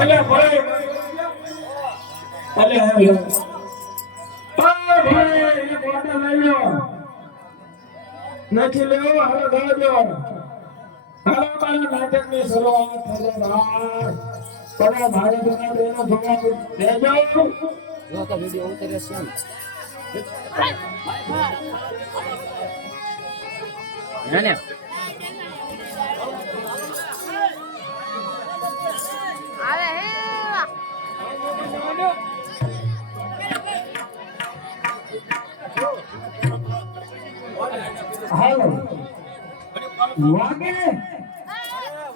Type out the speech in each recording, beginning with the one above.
અલે ભાઈ અલે હવે ભાઈ બોટલ લઈ લો નથી લેવો હવે દાજો હવે મારા નાટકની શરૂઆત થશે. ભાઈ બધા ભાઈ બહેનો બેનો ભગવાન દેજો જો તો વિડિયો ઉતરે છે ને ને? ને હાલો વાગે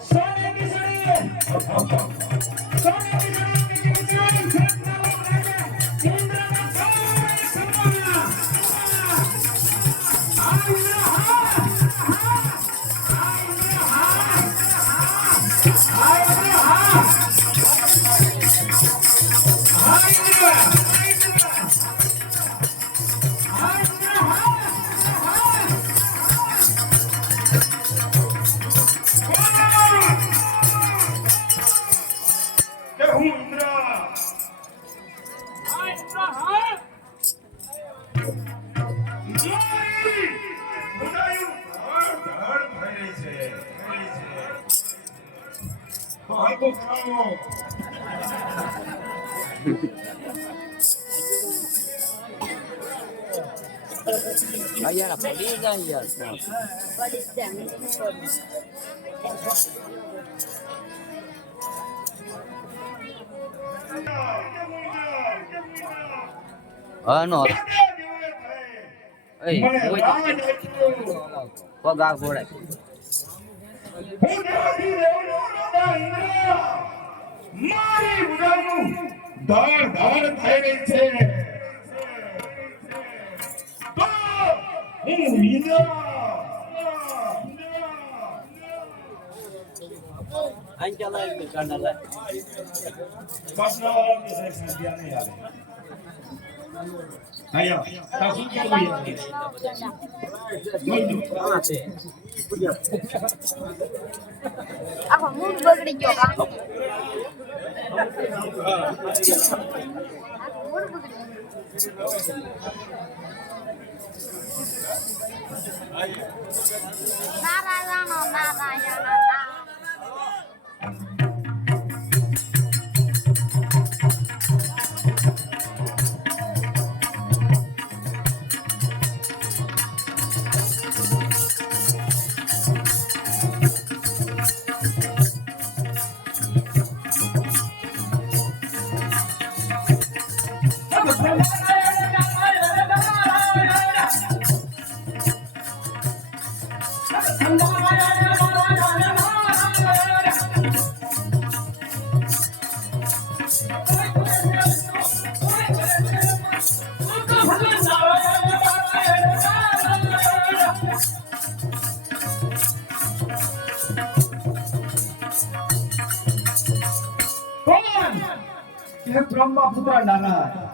સોને કી સડી સોને કી સડી આ યાર પડી જાય યાર હા નો. એ કોઈ પગ આ ઘોડાય મારી ઉડાનું દળ દળ થઈ રહી છે. તો હું ઇન્દ્ર અંચલા એક કાંડા લાય કસનાવાળાની સાહેબ સંધ્યા નહીં આવે શું કહેવું યાર હા છે આખો મૂડ બગડી ગયો આખો મૂડ બગડી ગયો. એ બ્રહ્મપુત્ર નારાયણ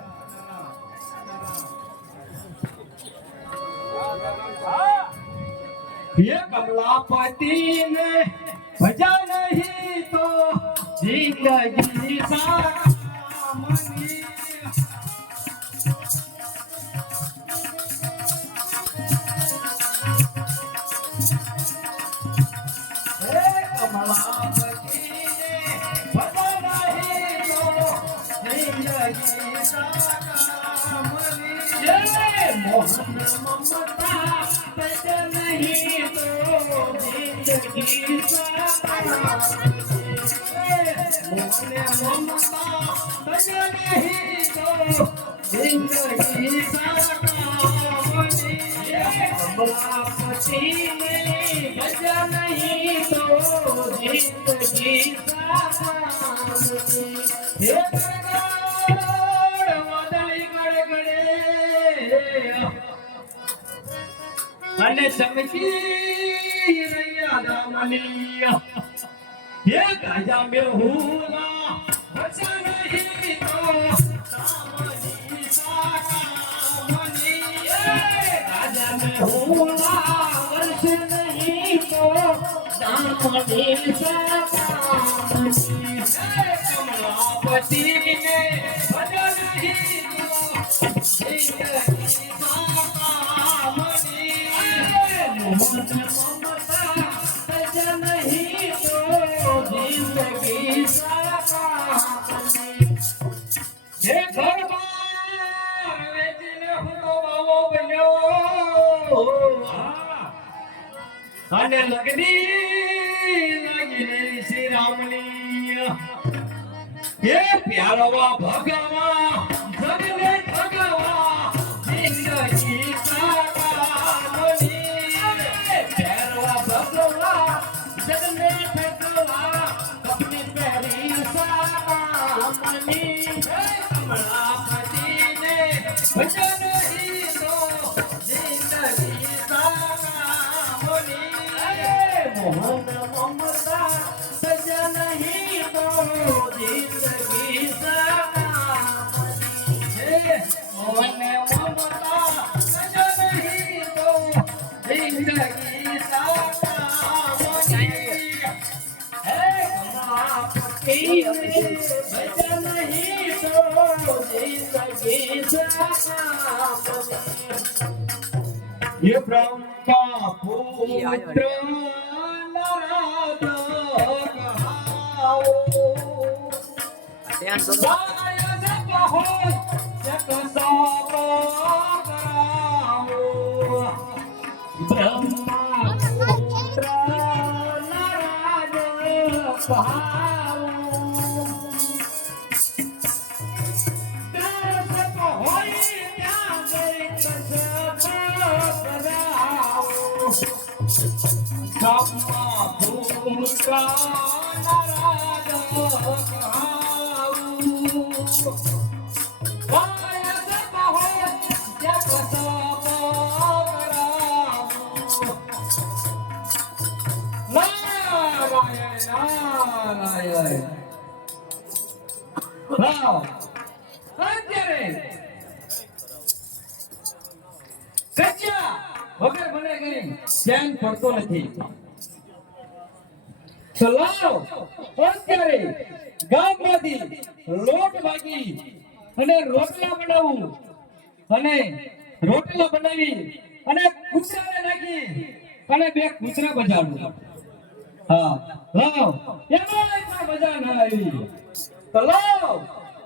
ये कमलापति ने भजा नहीं तो जिंदगी सामनी हे ગણગણ વાદળી અને ચમકી દામલી હે ગાજા બેહુના વચન નહીં તો દામલી સાકામની હે ગાજા બેહુના વચન નહીં તો દામલી સાકામની હે કમલાપતિને ભજન અને લગની લાગી શ્રી રામની. હે પ્યારવા E pra um copo, e aí, um aí, aí. ધ્યાન દો Come on, come on, come on. વગર મને કઈ ધ્યાન નથી તો લાવ અત્યારે ગામમાંથી લોટ વાગી અને રોટલા બનાવું. અને રોટલા બનાવી અને કૂતરાને નાખી અને બે કુસરા બજાવું. હા, લાવ. એમાં પણ મજા ના આવી. તો લાવ.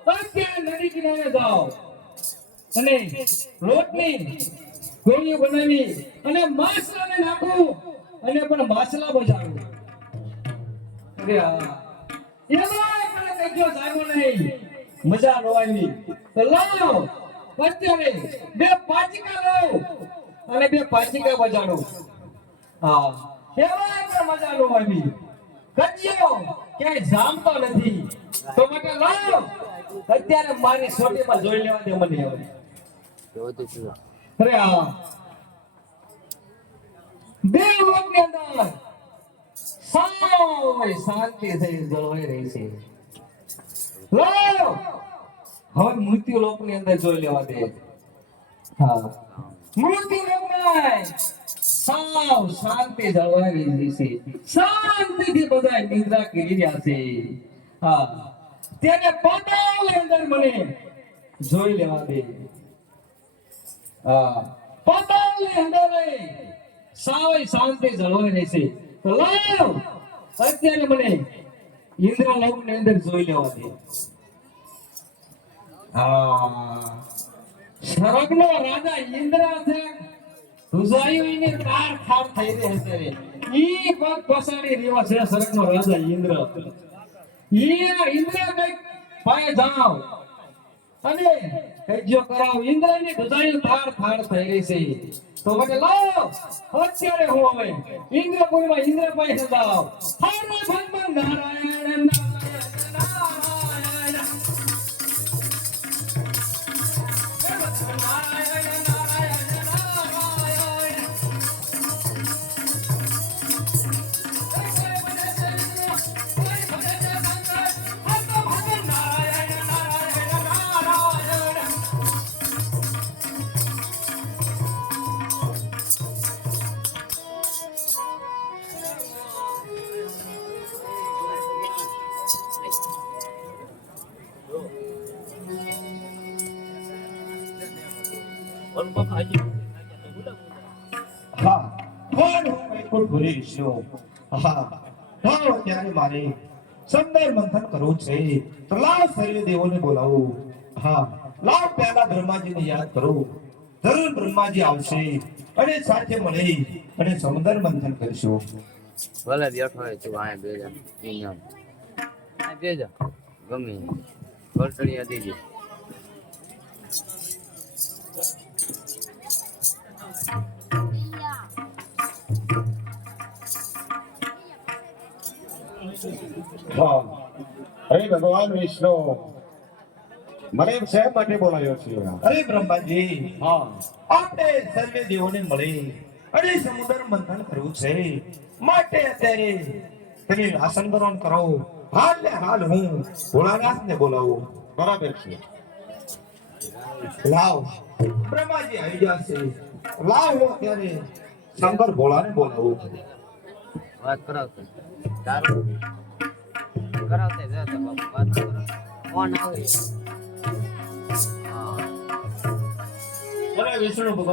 અત્યારે નદી કિનારે જાઓ. અને લોટની ગોળીઓ બનાવી અને માછલાને નાખું અને પણ માછલા બજાડું મજા અત્યારે બે પાચિકા લાવ ક્યાંય જામતો નથી. તો મને લાવ, અત્યારે મારી સોટીમાં જોઈ લેવા દે મને અરે હા બે લોકની અંદર સાવ શાંતિ થઈ જળવાઈ રહી છે. હવે મૃત્યુ લોકની અંદર જોઈ લેવા દે. હા. મૃત્યુ લોકમાં સાવ શાંતિ જળવાઈ રહી છે. શાંતિથી બધા નિદ્રા કરી રહ્યા છે. હા. તેને પાતાળ અંદર મને જોઈ લેવા દે. હા. પાતાળની અંદર સાવ શાંતિ જળવાઈ રહી છે. લાવ અત્યારે મને ઇન્દ્રલોકની અંદર જોઈ લેવા દે. હા સ્વર્ગનો રાજા ઇન્દ્ર છે એને તાર થાર થઈ રહી છે. ઈ પગ પસાડી રહ્યો છે સ્વર્ગનો રાજા ઇન્દ્ર. ઈ ઇન્દ્ર કંઈક પાય જાઓ અને કજ્યો કરાવ, ઇન્દ્રની બધાય થાર થાર થઈ રહી છે. તો મને લાવ, અત્યારે હવે ઇન્દ્રપુરીમાં ઇન્દ્ર પાસે હરે ભગવાન નારાયણ મારે સુંદર મંથન કરવું છે તો આવશે અને સાથે મળી અને સમુદ્ર મંથન કરીશું ભલે બેઠો હોય તું હા. અરે ભગવાન વિષ્ણુ. મને શા માટે બોલાયો છે. અરે બ્રહ્માજી હા. આપણે સર્વે દેવોને મળી અને સમુદ્ર મંથન કરવું છે. માટે અત્યારે તમે આસન ગ્રહણ કરો. હાલ ને હાલ હું ભોળાનાથને બોલાવું. બરાબર છે. લાવ. બ્રહ્માજી આવી જશે લાવ હું અત્યારે શંકર ભોળાને બોલાવું. વાત કરાવતો તારું કરાવતે જા તો બાપુ વાત ભગવાન.